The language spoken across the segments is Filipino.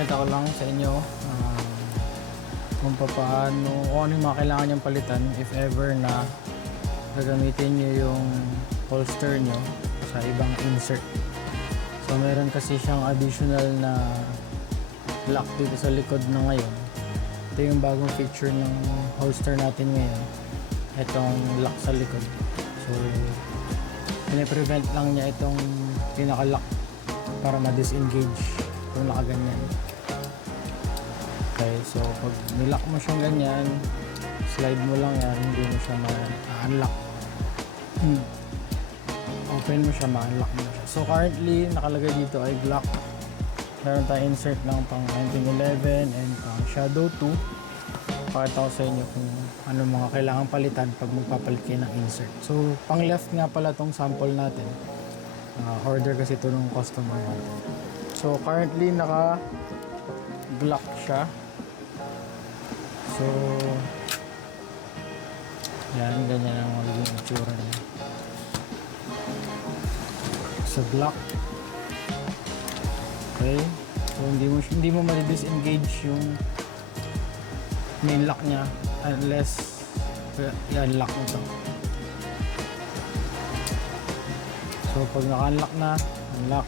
Papakita ko lang sa inyo kung paano, kung ano yung mga kailangan niyang palitan if ever na gagamitin niyo yung holster nyo sa ibang insert. So meron kasi siyang additional na lock dito sa likod na ngayon. Ito yung bagong feature ng holster natin ngayon, itong lock sa likod. So pine-prevent lang niya itong pinaka-lock para ma-disengage kung nakaganyan. Okay, so pag nilock mo siyang ganyan, slide mo lang yan, hindi mo siya ma-unlock. Open mo siya, ma-unlock mo siya. So currently nakalagay dito ay Glock. Meron tayong insert ng pang 1911 and pang Shadow 2. Pakita ko sa inyo kung ano mga kailangan palitan pag magpapalit kayo ng insert. So pang left nga pala tong sample natin. Order kasi ito ng customer natin. So currently naka Glock siya. So yan, ganyan ang magiging itsura niya sa Glock. Okay, so hindi mo ma-disengage yung main lock niya unless i-unlock mo ito. So pag naka-unlock na, unlock,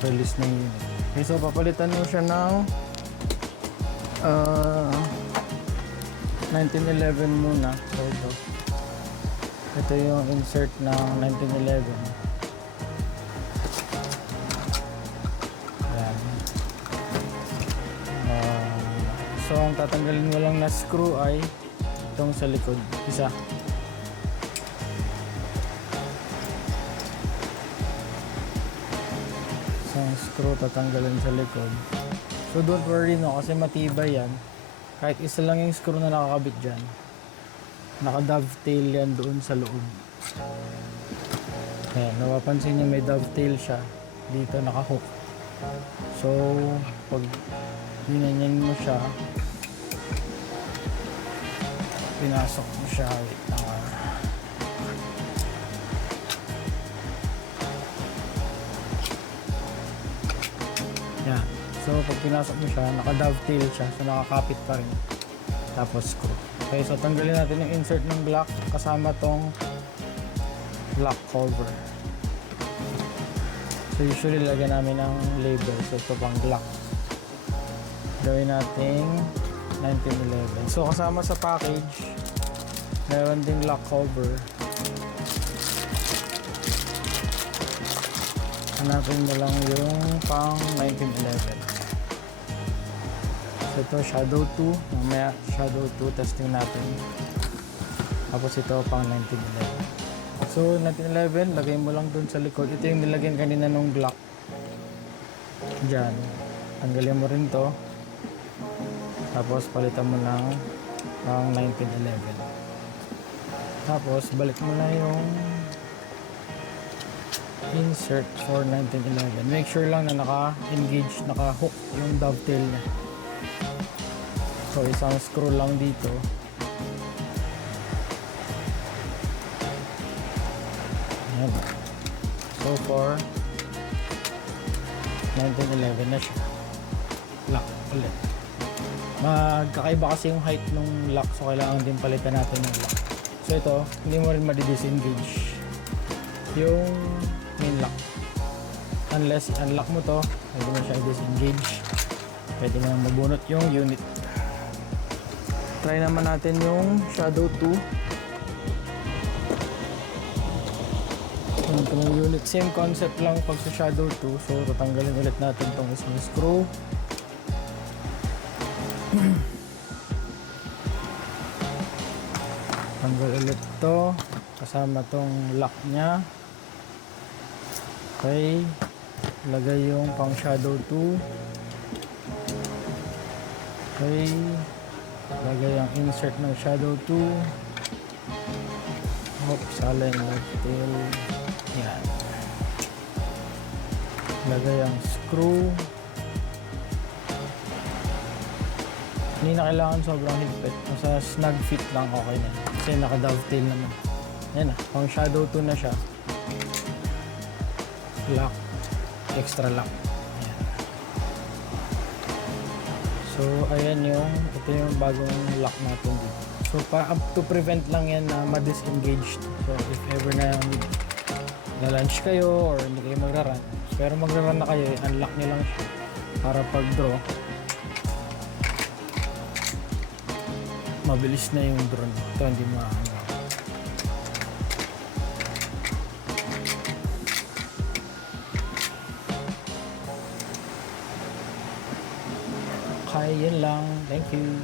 release na yun. Okay, so papalitan mo siya ng 1911 muna. So ito yung insert ng 1911. Ayan. So ang tatanggalin mo lang na screw ay itong sa likod, isa. Isang screw tatanggalin sa likod. So don't worry no, kasi matibay yan. Kahit isa lang yung screw na nakakabit dyan, naka-dovetail yan doon sa loob. Ayan, napapansin nyo may dovetail siya dito, naka-hook. So pag ginanyan mo siya, pinasok mo siya, wait lang. Yan. So pag pinasok mo siya, naka-dovetail siya, so nakakapit pa rin. Tapos screw. Okay, so tanggalin natin yung insert ng Glock kasama tong Glock cover. So usually lagyan namin ng label. So ito pang Glock. Gawin nating 1911. So kasama sa package, meron ding Glock cover. Hanapin mo lang yung pang 1911. So ito Shadow 2, mamaya Shadow 2 testing natin. Tapos ito pang 1911. So 1911, lagay mo lang dun sa likod. Ito yung nilagyan kanina nung Glock. Diyan. Tanggalin mo rin to. Tapos palitan mo lang pang 1911. Tapos balik mo na yung insert for 1911. Make sure lang na naka-engage, naka-hook yung dovetail niya. So isang screw lang dito. Ayan. So for 1911 na siya. Lock ulit. Magkakaiba kasi yung height nung lock, so kailangan din palitan natin yung lock. So ito, hindi mo rin ma-disengage yung main lock unless i-unlock mo to. Pwede mo siya i-disengage, pwede mo mabunot yung unit. Try naman natin yung Shadow 2. Itong unit, same concept lang pag sa Shadow 2. So tatanggalin ulit natin itong isang screw. Tanggal ulit to kasama tong lock nya. Okay, lagay yung pang Shadow 2. Okay, lagay ang insert ng Shadow 2. Oops, alin dovetail. Yan. Lagay ang screw. Hindi na kailangan sobrang higpit. Sa snug fit lang okay na. Kasi naka-dovetail naman. Yan na, pang Shadow 2 na siya. Lock, extra lock. Ayan. So, ayan ito yung bagong lock natin dito. So, to prevent lang yan na ma-disengage. So, if ever na lunch kayo or hindi kayo magra-run, pero magra-run na kayo, unlock nyo lang siya para pag-draw, mabilis na yung drone. Ito, hindi maano. Okay, yun lang. Thank you.